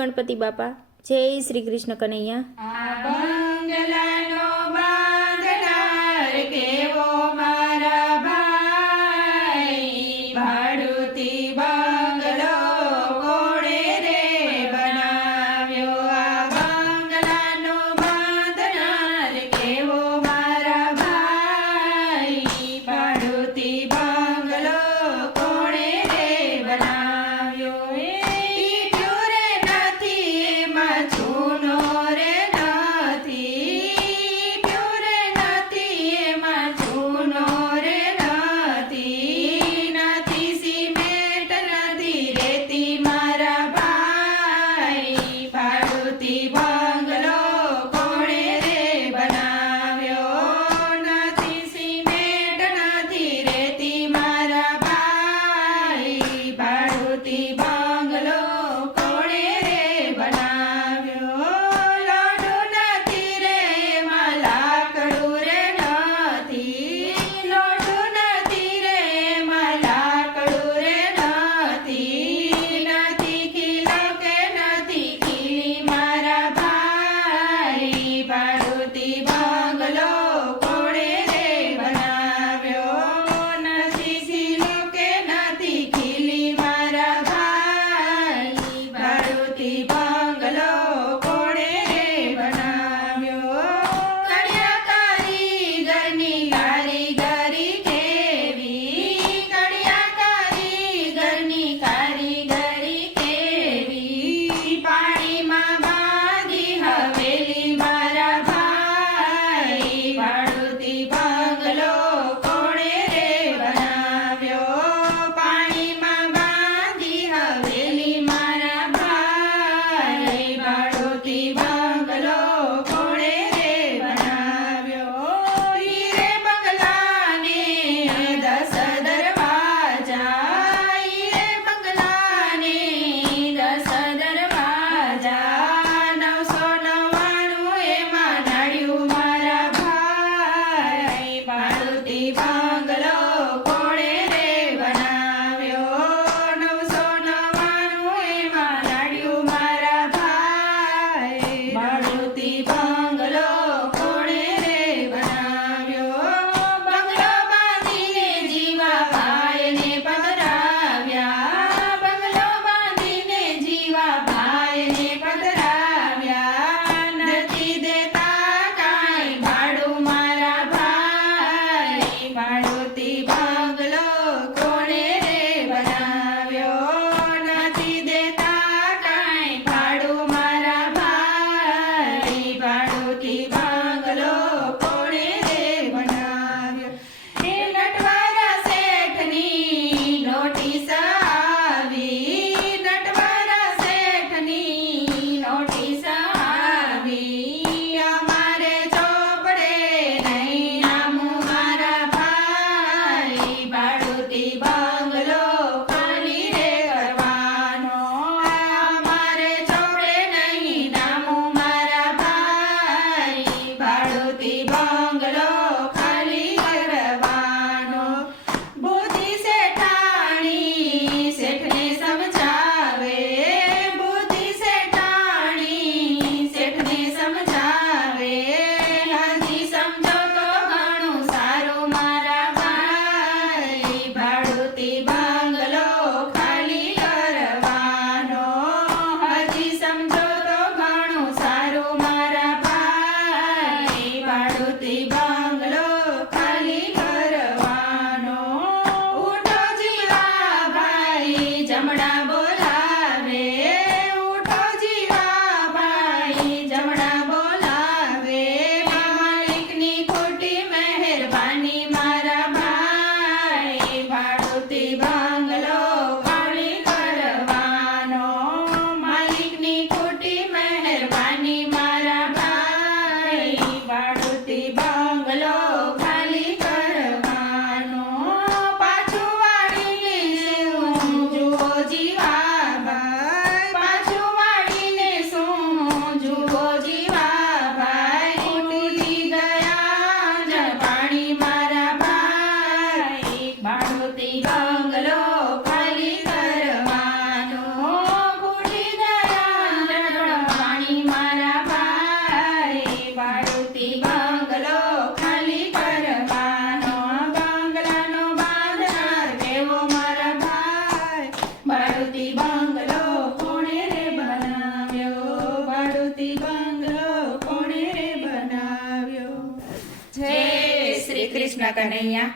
ગણપતિ બાપા. જય શ્રી કૃષ્ણ કનૈયા. આ બંગલાનો બાંધનાર કેવો મારા ભાઈ, ભાડુતી બંગલો કોણે રે બનાવ્યો. આ બંગલાનો બાંધનાર કેવો મારા ભાઈ, ભાડુતી બંગલો કોણે રે બનાવ્યો. ઈટ્યું રે નથી એમાં ચૂનો રે નથી, ઈટ્યું રે નથી એમાં ચૂનો રે નથી, નથી સિમેન્ટ નથી રેતી મારા ભાઈ, ભાડુતી બંગલો કોણે રે બનાવ્યો. નથી સિમેન્ટ નથી રેતી મારા ભાઈ, ભાડુતી બંગલો કોણે રે બનાવ્યો. લોઢું નથી રે એમાં લાકડું રે નથી, લોઢું નથી રે એમાં લાકડું રે નથી, નથી ખીલો કે નથી ખીલી મારા ભાઈ, ભાડુતી બંગલો કોણે રે બનાવ્યો. નથી ખીલો કે નથી ખીલી મારા ભાઈ, ભાડુતી બંગલો કોણે રે બનાવ્યો. કડિયા કારીગરની કારીગરી કેવી, કડિયા કારીગરની કારીગરી કેવી, પાણીમાં બાંધી હવેલી મારા ભાઈ, ભાડુતી બંગલો કોણે રે બનાવ્યો. પાણીમાં બાંધી હવેલી મારા ભાઈ, ભાડુતી બંગલો કોણે રે બનાવ્યો. હીરે બંગલાને 10 દરવાજા, હીરે બંગલાને 10 દરવાજા, 999 એમાં નાડ્યું મારા ભાઈ, ભાડુતી બંગલો કોણે રે બનાવ્યો. 999 એમાં નાડ્યું મારા ભાઈ, ભાડુતી બંગલો કોણે રે બનાવ્યો. બંગલો બાંધીને જીવા ભાઈને પધરાવ્યા, બંગલો બાંધીને જીવા ભાઈને પધરાવ્યા, નથી દેતા કાંઈ ભાડું મારા ભાઈ, ભાડુતી બંગલો કોણે રે બનાવ્યો. નથી દેતા કાંઈ ભાડું મારા ભાઈ, ભાડુતી બંગલો કોણે રે બનાવ્યો. એ નટવરા શેઠની નોટિસ આવી, નટવરા શેઠની નોટિસ આવી, અમારે ચોપડે નહીં નામું મારા ભાઈ, ભાડુતી બંગલો ખાલી રે કરવાનો. અમારે ચોપડે નહીં નામું મારા ભાઈ, ભાડુતી બંગલો ખાલી કરવાનો. બુદ્ધિ શેઠાણી શેઠને સમજાવે, બુદ્ધિ શેઠાણી શેઠને સમજાવે, હજી સમજો તો ઘણું સારું મારા ભાઈ, ભાડુતી બંગલો ખાલી કરવાનો. હજી સમજો તો ઘણું સારું મારા ભાઈ, ભાડુતી બંગલો ખાલી કરવાનો. ઉઠો જીવા ભાઈ જમણા બોલાવે, ઉઠો જીવા ભાઈ જમણા બોલાવે, માલિકની ખોટી મહેરબાની મારા ભાઈ, ભાડુતી બંગલો ખાલી કરવાનો. માલિકની ખોટી મહેરબાની મારા ભાઈ, ભાડુતી બંગલો ખાલી કરવાનો. પાછું વાળીને શું જુઓ જીવા ભાઈ, પાછું વાળીને શું જુઓ જીવા ભાઈ, તૂટી ગયા જળ પાણી મારા ભાઈ, ભાડુતી બંગલો ખાલી કરવાનો. ફૂટી ગયા કનૈયા